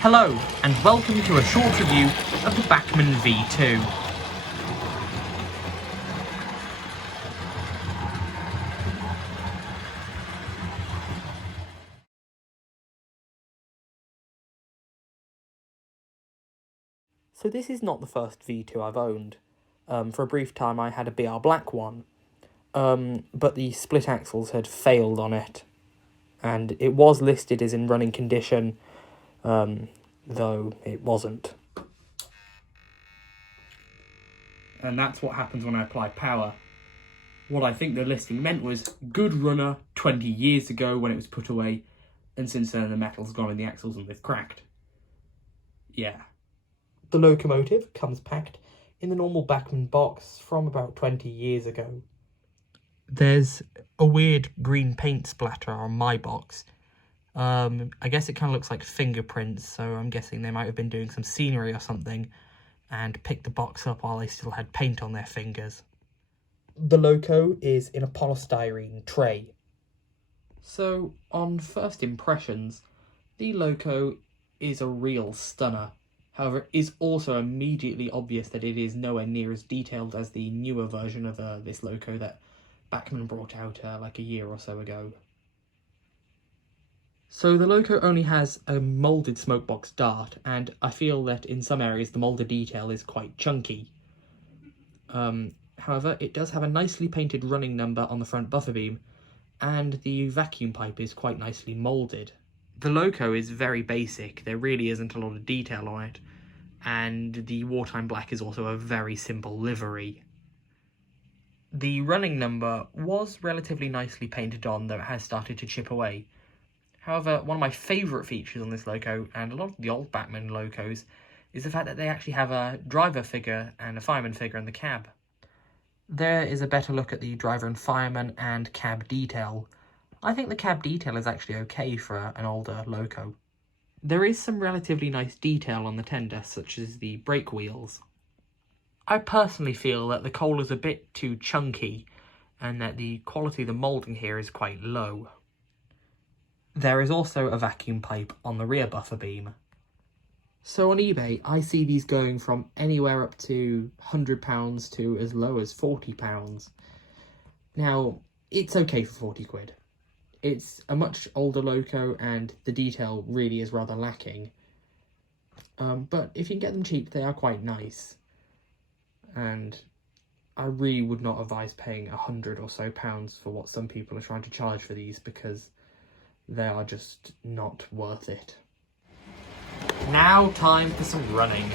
Hello, and welcome to a short review of the Bachmann V2. So this is not the first V2 I've owned. For a brief time I had a BR Black one, but the split axles had failed on it, and it was listed as in running condition, though it wasn't. And that's what happens when I apply power. What I think the listing meant was good runner 20 years ago when it was put away, and since then the metal's gone in the axles and they've cracked. Yeah. The locomotive comes packed in the normal Bachmann box from about 20 years ago. There's a weird green paint splatter on my box. I guess it kind of looks like fingerprints, so I'm guessing they might have been doing some scenery or something and picked the box up while they still had paint on their fingers. The Loco is in a polystyrene tray. So, on first impressions, the Loco is a real stunner. However, it is also immediately obvious that it is nowhere near as detailed as the newer version of this Loco that Bachmann brought out like a year or so ago. So the Loco only has a moulded smokebox dart, and I feel that in some areas the moulded detail is quite chunky. However, it does have a nicely painted running number on the front buffer beam, and the vacuum pipe is quite nicely moulded. The Loco is very basic, there really isn't a lot of detail on it, and the wartime black is also a very simple livery. The running number was relatively nicely painted on, though it has started to chip away. However, one of my favourite features on this Loco, and a lot of the old Bachmann Locos, is the fact that they actually have a driver figure and a fireman figure in the cab. There is a better look at the driver and fireman and cab detail. I think the cab detail is actually okay for an older Loco. There is some relatively nice detail on the tender, such as the brake wheels. I personally feel that the coal is a bit too chunky, and that the quality of the moulding here is quite low. There is also a vacuum pipe on the rear buffer beam. So on eBay, I see these going from anywhere up to £100 to as low as £40. Now, it's okay for 40 quid. It's a much older Loco and the detail really is rather lacking. But if you can get them cheap, they are quite nice. And I really would not advise paying £100 or so for what some people are trying to charge for these, because they are just not worth it. Now time for some running.